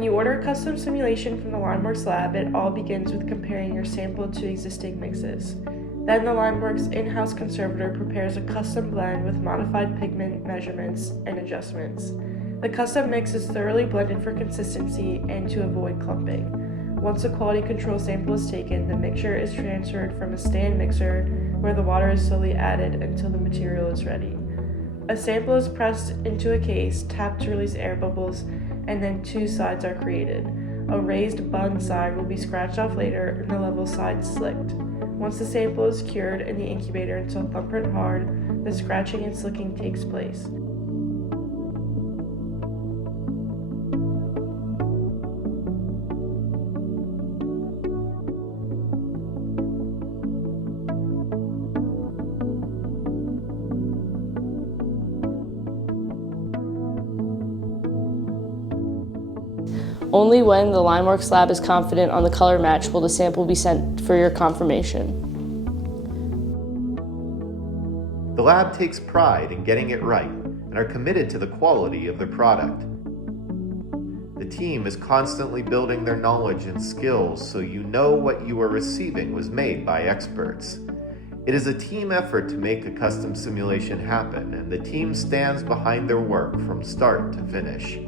When you order a custom simulation from the LimeWorks lab, it all begins with comparing your sample to existing mixes. Then the LimeWorks in-house conservator prepares a custom blend with modified pigment measurements and adjustments. The custom mix is thoroughly blended for consistency and to avoid clumping. Once a quality control sample is taken, the mixture is transferred from a stand mixer where the water is slowly added until the material is ready. A sample is pressed into a case, tapped to release air bubbles, and then two sides are created. A raised bun side will be scratched off later and the level side slicked. Once the sample is cured in the incubator until thumbprint hard, the scratching and slicking takes place. Only when the LimeWorks lab is confident on the color match will the sample be sent for your confirmation. The lab takes pride in getting it right and are committed to the quality of their product. The team is constantly building their knowledge and skills so you know what you are receiving was made by experts. It is a team effort to make a custom simulation happen, and the team stands behind their work from start to finish.